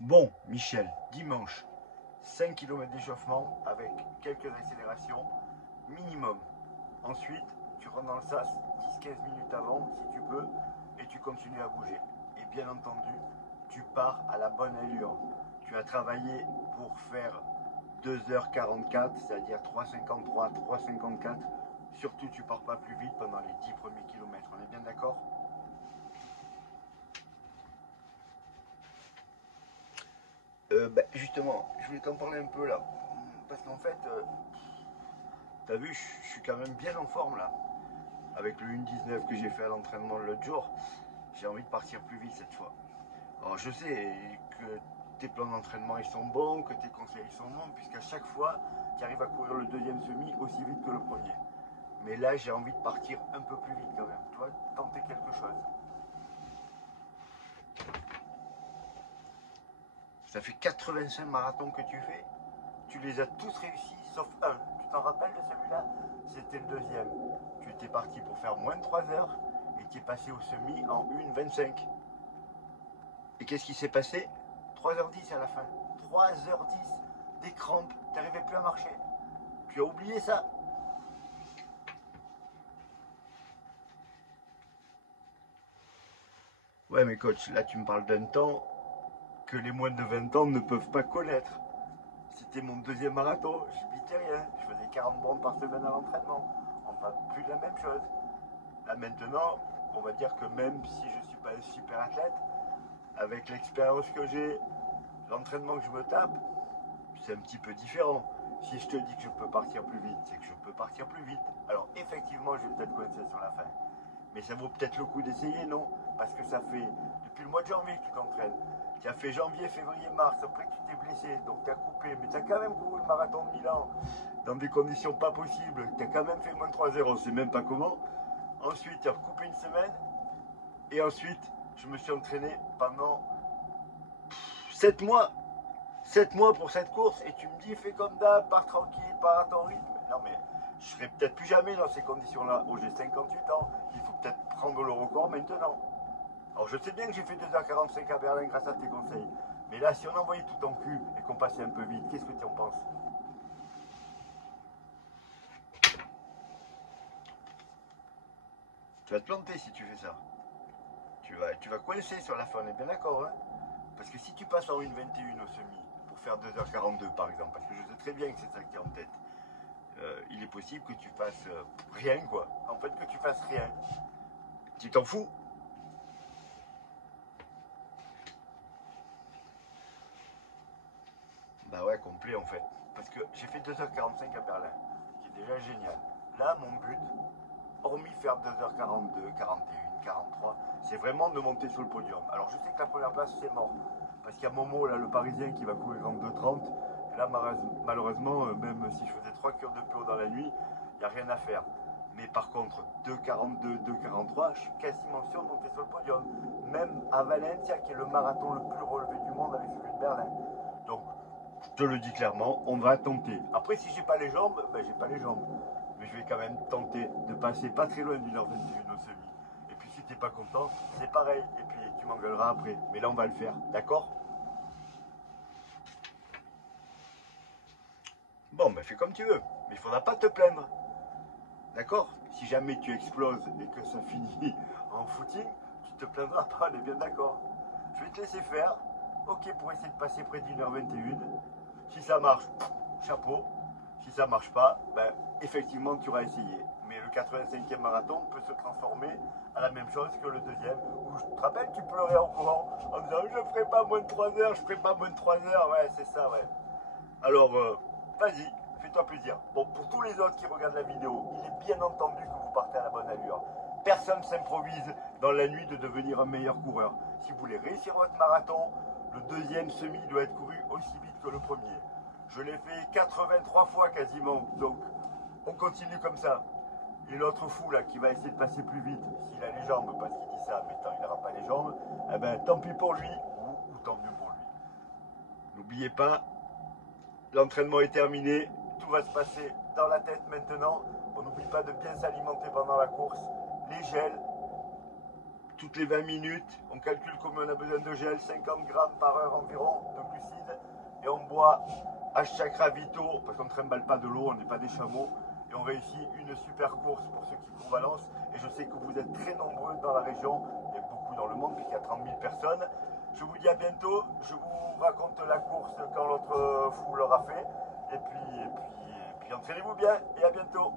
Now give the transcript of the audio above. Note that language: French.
Bon, Michel, dimanche, 5 km d'échauffement avec quelques accélérations minimum. Ensuite, tu rentres dans le sas 10-15 minutes avant, si tu peux, et tu continues à bouger. Et bien entendu, tu pars à la bonne allure. Tu as travaillé pour faire 2h44, c'est-à-dire 3h53, 3h54. Surtout, tu pars pas plus vite pendant les 10 premiers kilomètres. On est bien d'accord? Justement, je voulais t'en parler un peu là. Parce qu'en fait, t'as vu, je suis quand même bien en forme là. Avec le 1,19 que j'ai fait à l'entraînement l'autre jour, j'ai envie de partir plus vite cette fois. Alors je sais que tes plans d'entraînement ils sont bons, que tes conseils ils sont bons, puisqu'à chaque fois, tu arrives à courir le deuxième semi aussi vite que le premier. Mais là, j'ai envie de partir un peu plus vite quand même. Tu vois, tenter quelque chose. Ça fait 85 marathons que tu fais. Tu les as tous réussis, sauf un. Tu t'en rappelles de celui-là? C'était le deuxième. Tu étais parti pour faire moins de 3 heures et tu es passé au semi en 1,25. Et qu'est-ce qui s'est passé? 3h10 à la fin. 3h10, des crampes, tu n'arrivais plus à marcher. Tu as oublié ça? Ouais, mais coach, là tu me parles d'un temps que les moins de 20 ans ne peuvent pas connaître. C'était mon deuxième marathon, je bitais rien. Je faisais 40 bornes par semaine à l'entraînement. On ne parle plus de la même chose. Là maintenant, on va dire que même si je ne suis pas un super athlète, avec l'expérience que j'ai, l'entraînement que je me tape, c'est un petit peu différent. Si je te dis que je peux partir plus vite, c'est que je peux partir plus vite. Alors effectivement, je vais peut-être coincer sur la fin. Mais ça vaut peut-être le coup d'essayer, non? Parce que ça fait depuis le mois de janvier que tu t'entraînes. Tu as fait janvier, février, mars, après tu t'es blessé, donc tu as coupé. Mais tu as quand même couru le marathon de Milan dans des conditions pas possibles. Tu as quand même fait moins de 3 heures, on ne sait même pas comment. Ensuite, tu as coupé une semaine. Et ensuite, je me suis entraîné pendant 7 mois. 7 mois pour cette course. Et tu me dis, fais comme d'hab, pars tranquille, pars à ton rythme. Non mais, je serai peut-être plus jamais dans ces conditions-là. Oh, j'ai 58 ans. Il faut peut-être prendre le record maintenant. Alors je sais bien que j'ai fait 2h45 à Berlin grâce à tes conseils. Mais là, si on envoyait tout en cul et qu'on passait un peu vite, qu'est-ce que tu en penses? Tu vas te planter si tu fais ça. Tu vas coincer sur la fin, on est bien d'accord, hein? Parce que si tu passes en 1,21 au semi, pour faire 2h42 par exemple, parce que je sais très bien que c'est ça qui est en tête, il est possible que tu fasses rien, quoi. En fait, que tu fasses rien. Tu t'en fous? Bah ouais, complet en fait. Parce que j'ai fait 2h45 à Berlin, qui est déjà génial. Là, mon but, hormis faire 2h42, 41, 43, c'est vraiment de monter sur le podium. Alors je sais que la première place, c'est mort. Parce qu'il y a Momo, là, le Parisien, qui va courir en 2,30. Et là, malheureusement, même si je faisais 3 cures de PO dans la nuit, il n'y a rien à faire. Mais par contre, 2,42, 2,43, je suis quasiment sûr de monter sur le podium. Même à Valencia, qui est le marathon le plus relevé du monde avec celui de Berlin. Donc, je te le dis clairement, on va tenter. Après, si j'ai pas les jambes, ben j'ai pas les jambes. Mais je vais quand même tenter de passer pas très loin d'1h21 au semi. Et puis si t'es pas content, c'est pareil. Et puis tu m'engueuleras après. Mais là, on va le faire. D'accord? Bon, ben fais comme tu veux. Mais il faudra pas te plaindre. D'accord? Si jamais tu exploses et que ça finit en footing, tu te plaindras pas, on est bien d'accord. Je vais te laisser faire. Ok, pour essayer de passer près d'1h21. Si ça marche, chapeau. Si ça marche pas, ben, effectivement, tu auras essayé. Mais le 85e marathon peut se transformer à la même chose que le deuxième. Où je te rappelle, tu pleurais en courant en disant je ferai pas moins de 3 heures, je ferai pas moins de 3 heures. Ouais, c'est ça, ouais. Alors, vas-y, fais-toi plaisir. Bon, pour tous les autres qui regardent la vidéo, il est bien entendu que vous partez à la bonne allure. Personne ne s'improvise dans la nuit de devenir un meilleur coureur. Si vous voulez réussir votre marathon, le deuxième semi doit être couru aussi vite que le premier. Je l'ai fait 83 fois quasiment, donc on continue comme ça. Et l'autre fou là qui va essayer de passer plus vite, s'il a les jambes, parce qu'il dit ça, mais tant il n'aura pas les jambes, eh ben tant pis pour lui, ou tant mieux pour lui. N'oubliez pas, l'entraînement est terminé, tout va se passer dans la tête maintenant. On n'oublie pas de bien s'alimenter pendant la course, les gels, toutes les 20 minutes, on calcule combien on a besoin de gel, 50 grammes par heure environ de glucides, et on boit à chaque ravito, parce qu'on ne trimballe pas de l'eau, on n'est pas des chameaux, et on réussit une super course pour ceux qui courent Valence, et je sais que vous êtes très nombreux dans la région, et beaucoup dans le monde, puisqu'il y a 30 000 personnes. Je vous dis à bientôt, je vous raconte la course quand l'autre fou l'aura fait, et puis entraînez-vous bien, et à bientôt.